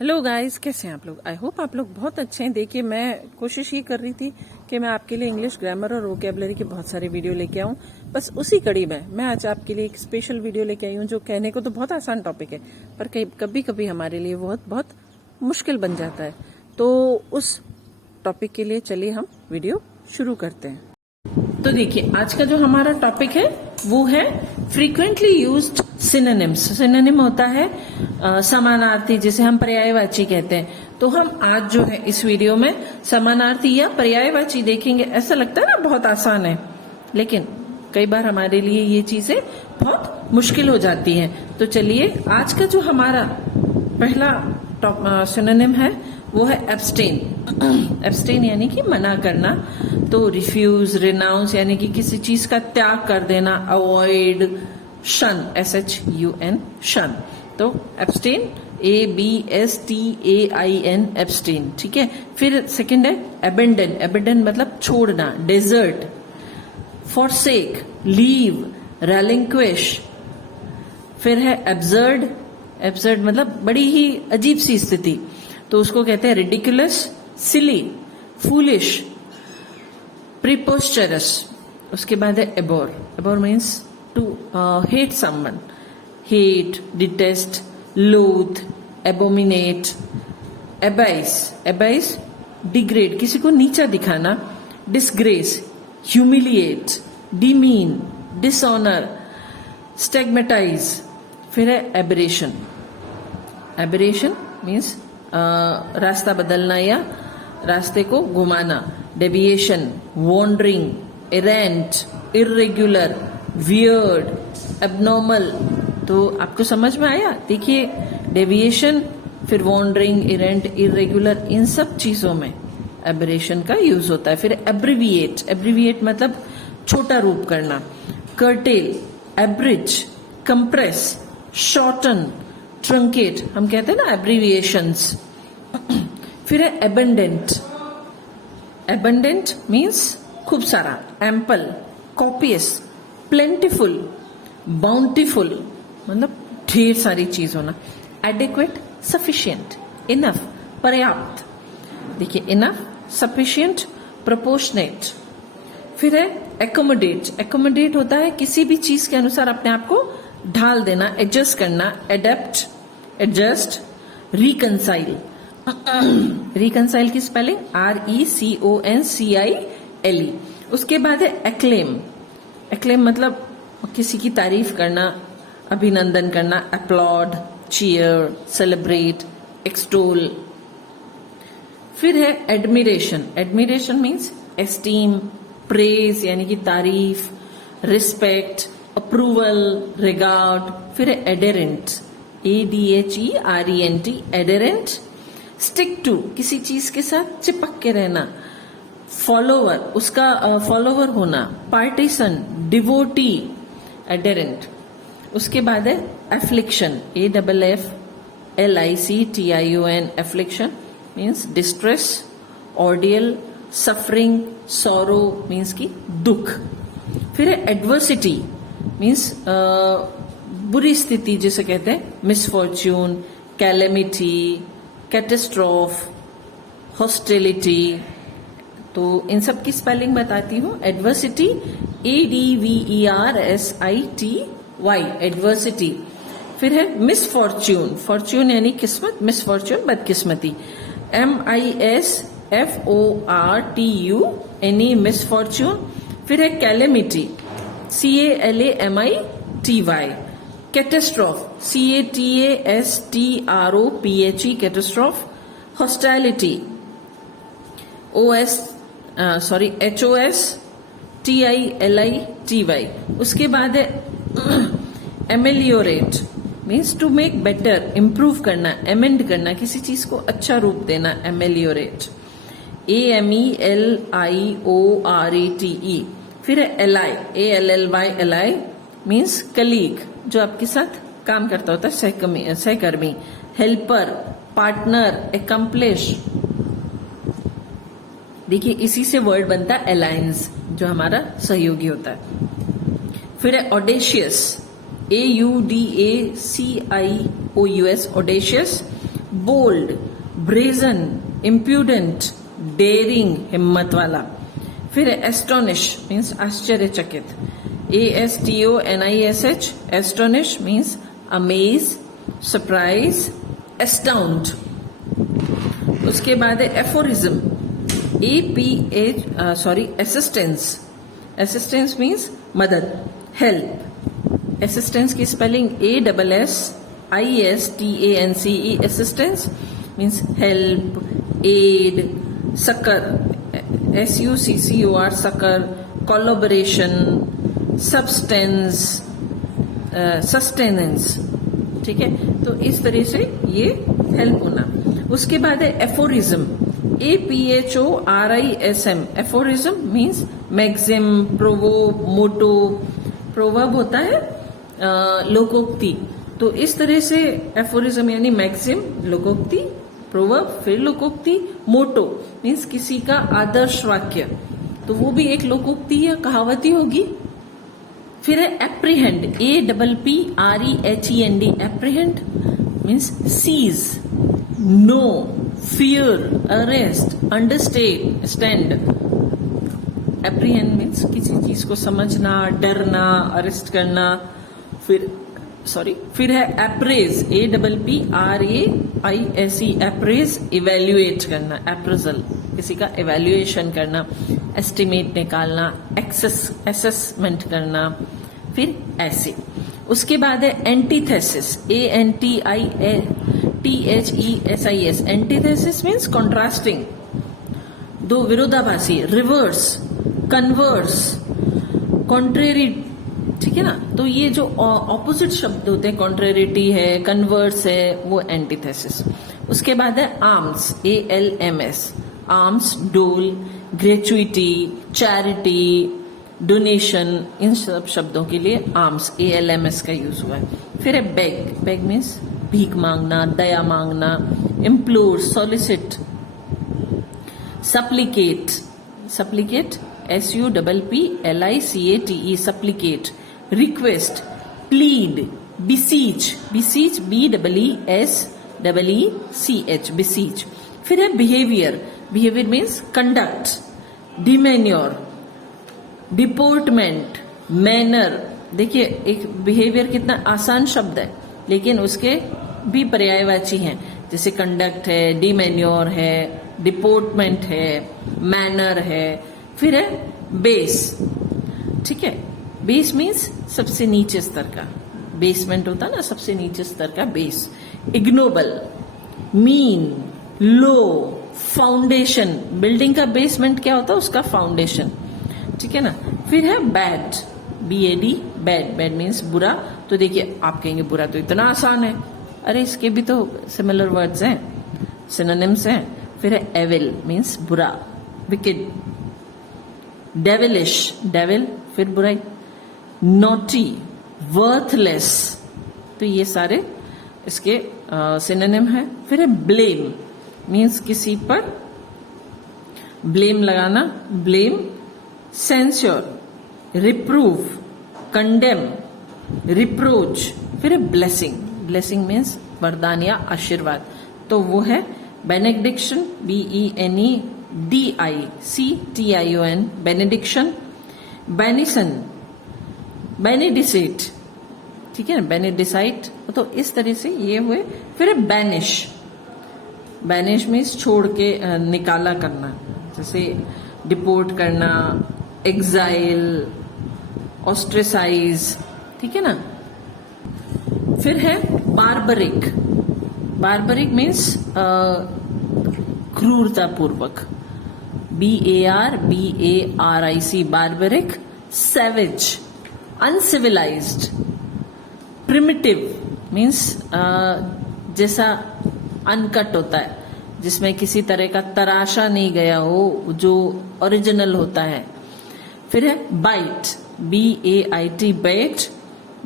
Hello guys, कैसे हैं आप लोग। आई होप आप लोग बहुत अच्छे हैं। देखिए, मैं कोशिश ये कर रही थी कि मैं आपके लिए इंग्लिश ग्रामर और वोकेबलरी के बहुत सारे वीडियो लेके आऊं। बस उसी कड़ी में मैं आज आपके लिए एक स्पेशल वीडियो लेके आई हूं, जो कहने को तो बहुत आसान टॉपिक है, पर कभी कभी हमारे लिए बहुत मुश्किल बन जाता है। तो उस टॉपिक के लिए चलिए हम वीडियो शुरू करते हैं। तो देखिए, आज का जो हमारा टॉपिक है वो है फ्रीक्वेंटली यूज्ड सिनोनिम्स। सिनोनिम होता है समानार्थी, जिसे हम पर्यायवाची कहते हैं। तो हम आज जो है इस वीडियो में समानार्थी या पर्यायवाची देखेंगे। ऐसा लगता है ना बहुत आसान है, लेकिन कई बार हमारे लिए ये चीजें बहुत मुश्किल हो जाती हैं। तो चलिए, आज का जो हमारा पहला सिनोनिम है वो है एब्सटेन। एब्सटेन यानी कि मना करना। तो रिफ्यूज, रिनाउंस यानी कि किसी चीज का त्याग कर देना। अवॉइड, शन, SHUN, शन। तो एब्सटेन, ABSTAIN, एब्सटेन। ठीक है। फिर सेकंड है एबेंडन। एबेंडन मतलब छोड़ना, डेजर्ट। Forsake, leave, relinquish. फिर है एब्सर्ड। एब्सर्ड मतलब बड़ी ही अजीब सी स्थिति, तो उसको कहते हैं रिडिकुलस, सिली, फूलिश, प्रीपोस्चरस। उसके बाद है abhor. Abhor means to hate someone, hate, detest, loathe, abominate. Abase, abase degrade, किसी को नीचा दिखाना। Disgrace, humiliate, demean, dishonour, stigmatise. फिर है एबरेशन। एबरेशन मीन्स रास्ता बदलना या रास्ते को घुमाना। Deviation, wandering, errant, irregular, weird, abnormal. तो आपको समझ में आया। देखिए, डेविएशन, फिर वॉन्डरिंग, इरेंट, इरेगुलर, इन सब चीजों में एबरेशन का यूज होता है। फिर एब्रिविएट। एब्रिविएट मतलब छोटा रूप करना। कर्टेल, एब्रिज, कंप्रेस, शॉर्टन, ट्रंकेट, हम कहते हैं ना एब्रिविएशंस। फिर है एबंडेंट। एबंडेंट मीन्स खूब सारा। एम्पल, कॉपियस, प्लेंटिफुल, बाउंटीफुल मतलब ढेर सारी चीज होना। एडिक्वेट, सफिशिएंट, इनफ, पर्याप्त। देखिए, इनफ, सफिशिएंट, प्रोपोर्शनेट। फिर है एकोमोडेट। एकोमोडेट होता है किसी भी चीज के अनुसार अपने आप को ढाल देना, एडजस्ट करना। Adapt, adjust, reconcile. रिकंसाइल की स्पेलिंग RECONCILE। उसके बाद है एक्लेम। एक्लेम मतलब किसी की तारीफ करना, अभिनंदन करना। Applaud, cheer, celebrate, extol. फिर है admiration. Admiration means esteem, praise यानी कि तारीफ, रिस्पेक्ट, अप्रूवल, रिगार्ड। फिर है adherent, ADHERENT, adherent. Stick to, किसी चीज के साथ चिपक के रहना। फॉलोवर, उसका फॉलोवर होना। Partisan, devotee, adherent. उसके बाद है affliction, AFFLICTION, affliction means distress, ordeal, suffering, sorrow means की दुख। फिर है एडवर्सिटी मीन्स बुरी स्थिति जिसे कहते हैं। Misfortune, calamity, catastrophe, hostility. तो इन सब की स्पेलिंग बताती हूँ। Adversity, ADVERSITY, adversity. फिर है मिसफॉर्च्यून। फॉर्च्यून यानी किस्मत, मिसफॉर्च्यून बदकिस्मती। MISFORTUNE, misfortune. फिर है calamity, CALAMITY। Catastrophe, CATASTROPHE, catastrophe. हॉस्टाइलिटी, HOSTILITY। उसके बाद है एमेलियोरेट means to make better, improve करना, एमेंड करना, किसी चीज को अच्छा रूप देना। एमेलियोरेट, AMELIORATE। फिर है एलाई, ALLY, मीन्स कलीग, जो आपके साथ काम करता होता है, सहकर्मी। Helper, partner, accomplish. देखिए, इसी से वर्ड बनता है अलायंस, जो हमारा सहयोगी होता है। फिर है audacious, AUDACIOUS, audacious. Bold, brazen, impudent, daring, हिम्मत वाला। फिर एस्टोनिश मीन्स आश्चर्यचकित, ASTONISH, astonish means amaze, surprise, astound. उसके बाद है एफोरिज्म, असिस्टेंस, असिस्टेंस मीन्स मदद, हेल्प। असिस्टेंस की spelling ASSISTANCE, assistance means help, aid, succor, SUCCOR, succor, collaboration, substance, sustenance। ठीक है, तो इस तरह से ये हेल्प होना। उसके बाद है aphorism, APHORISM, aphorism means maxim, proverb, motto. Proverb होता है लोकोक्ति, तो इस तरह से एफोरिज्म यानी मैक्सिम, लोकोक्ति, प्रोवर्ब, फिर लोकोक्ति, मोटो मीन्स किसी का आदर्श वाक्य, तो वो भी एक लोकोक्ति या कहावती होगी। फिर है apprehend, APPREHEND, apprehend means seize, know, fear, arrest, understand. Apprehend means किसी चीज को समझना, डरना, अरेस्ट करना। फिर है एप्रेज, APPRAISE, एप्रेज, इवेल्युएट करना, एप्रेजल किसी का इवेल्युएशन करना, एस्टिमेट निकालना, असेसमेंट करना। फिर ऐसे। उसके बाद है antithesis, ANTITHESIS, antithesis means contrasting, दो विरोधाभासी, रिवर्स, कन्वर्स, कॉन्ट्रेरी। ठीक है ना, तो ये जो ऑपोजिट शब्द होते हैं, कॉन्ट्रेरिटी है, कन्वर्स है, वो एंटीथेसिस। उसके बाद है आर्म्स, ALMS, आर्म्स, डोल, ग्रेचुइटी, चैरिटी, डोनेशन, इन सब शब्दों के लिए आर्म्स, ALMS का यूज हुआ है। फिर है बेग, बेग मीन्स भीख मांगना, दया मांगना, implore, solicit, supplicate, supplicate SUPPLICATE, supplicate, request, plead, beseech, beseech BEESEECH, beseech. फिर है behaviour, behaviour means conduct, demeanour, deportment, manner. देखिए एक बिहेवियर कितना आसान शब्द है, लेकिन उसके भी पर्यायवाची हैं, जैसे कंडक्ट है, डिमेन्योर है, डिपोर्टमेंट है, मैनर है। फिर है बेस, ठीक है, बेस मीन्स सबसे नीचे स्तर का, बेसमेंट होता है ना, सबसे नीचे स्तर का बेस। इग्नोबल, मीन, लो, फाउंडेशन, बिल्डिंग का बेसमेंट क्या होता है, उसका फाउंडेशन। ठीक है ना। फिर है bad, BAD, bad, bad means बुरा। तो देखिए आप कहेंगे बुरा तो इतना आसान है, अरे इसके भी तो सिमिलर वर्ड्स हैं, सिनोनिम्स हैं। फिर है एविल मीन्स बुरा, विकेड, डेविलिश, डेविल फिर बुराई, नॉटी, वर्थलेस, तो ये सारे इसके सिनोनिम है। फिर है ब्लेम मीन्स किसी पर ब्लेम लगाना, ब्लेम, सेंस्योर, रिप्रूव, कंडेम, रिप्रोच। फिर है ब्लेसिंग, ब्लेसिंग मीन्स वरदान या आशीर्वाद, तो वो है बेनेडिक्शन, BENEDICTION, बेनेडिक्शन, बेनिसन, बेनेडिसेट, ठीक है ना, बेनेडिसाइट। तो इस तरह से ये हुए। फिर है बैनिश, बैनिश मीन्स छोड़ के निकाला करना, जैसे डिपोर्ट करना, एग्जाइल, ऑस्ट्रेसाइज, ठीक है ना। फिर है बार्बरिक, बार्बरिक मीन्स क्रूरतापूर्वक, BARBARIC, barbaric. Savage, uncivilised, primitive means जैसा अनकट होता है, जिसमें किसी तरह का तराशा नहीं गया हो, जो ओरिजिनल होता है। फिर है बाइट, BAIT, बेट,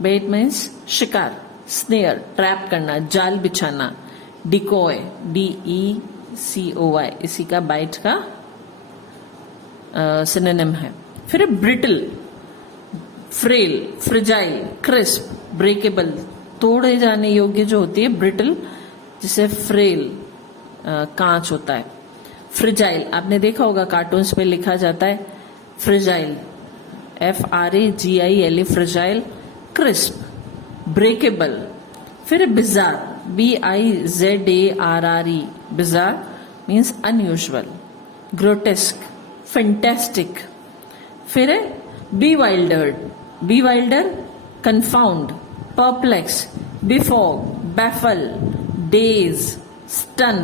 बेट मीन्स शिकार, स्नेयर, ट्रैप करना, जाल बिछाना, डिकॉय, DECOY, इसी का बाइट का सिनोनिम है। फिर है brittle, frail, fragile, crisp, breakable, तोड़े जाने योग्य जो होती है ब्रिटल, जिसे फ्रेल कांच होता है। फ्रिजाइल, आपने देखा होगा कार्टून्स पे लिखा जाता है fragile, FRAGILE, fragile. Crisp, breakable. फिर bizarre, BIZARRE, bizarre means unusual. Grotesque, fantastic. फिर है bewildered, bewilder confound, perplex, befog, baffle, daze, stun.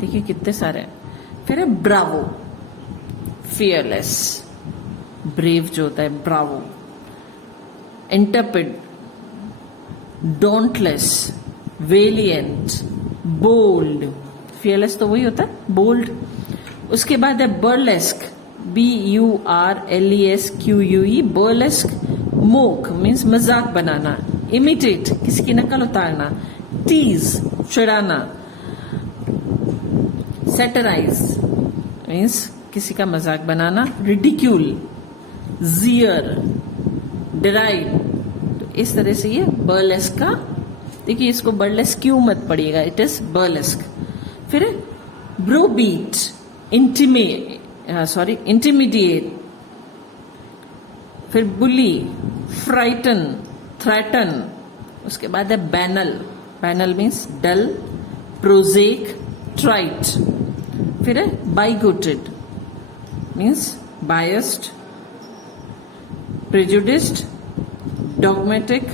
देखिए कितने सारे हैं। फिर है ब्रावो, फियरलेस, ब्रेव जो होता है bravo. Intrepid, dauntless, valiant, bold. Fearless तो वही होता है बोल्ड। उसके बाद है burlesque, BURLESQUE, burlesque. Mock means मजाक बनाना। इमिटेट, किसी की नकल उतारना। टीज, चिढ़ाना। सैटराइज मीन्स किसी का मजाक बनाना। रिडिक्यूल, जियर, डिराइड। तो इस तरह से ये बर्लेस्क का, देखिए इसको बर्लेस्क क्यों मत पड़िएगा, इट इज बर्लेस्क। फिर ब्रोबीट, इंटिमिडिएट। फिर बुली, फ्राइटन, थ्रेटन। उसके बाद है banal, banal means dull, prosaic, trite. फिर है bigoted means biased, prejudiced, dogmatic.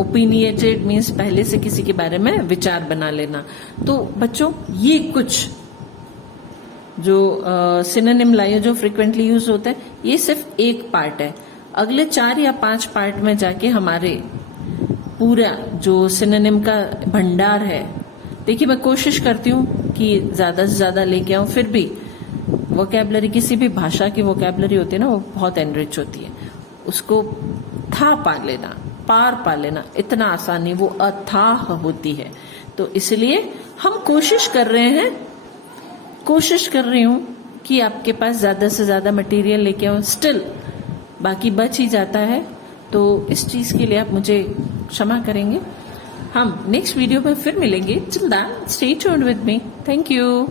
Opinionated means पहले से किसी के बारे में विचार बना लेना। तो बच्चों ये कुछ जो सिनोनिम लाइए जो फ्रीक्वेंटली यूज होते हैं, ये सिर्फ एक पार्ट है। अगले 4 या 5 पार्ट में जाके हमारे पूरा जो सिनोनिम का भंडार है, देखिए मैं कोशिश करती हूँ कि ज्यादा से ज्यादा लेके आऊं, फिर भी वोकैबलरी, किसी भी भाषा की वोकैबलरी होती है ना, वो बहुत एनरिच होती है। उसको था पा लेना, पार पा लेना इतना आसान नहीं, वो अथाह होती है। तो इसलिए हम कोशिश कर रहे हैं, कोशिश कर रही हूं कि आपके पास ज्यादा से ज्यादा मटेरियल लेके आऊं। स्टिल बाकी बच ही जाता है, तो इस चीज के लिए आप मुझे क्षमा करेंगे। हम नेक्स्ट वीडियो में फिर मिलेंगे। Till then stay tuned with me. Thank you.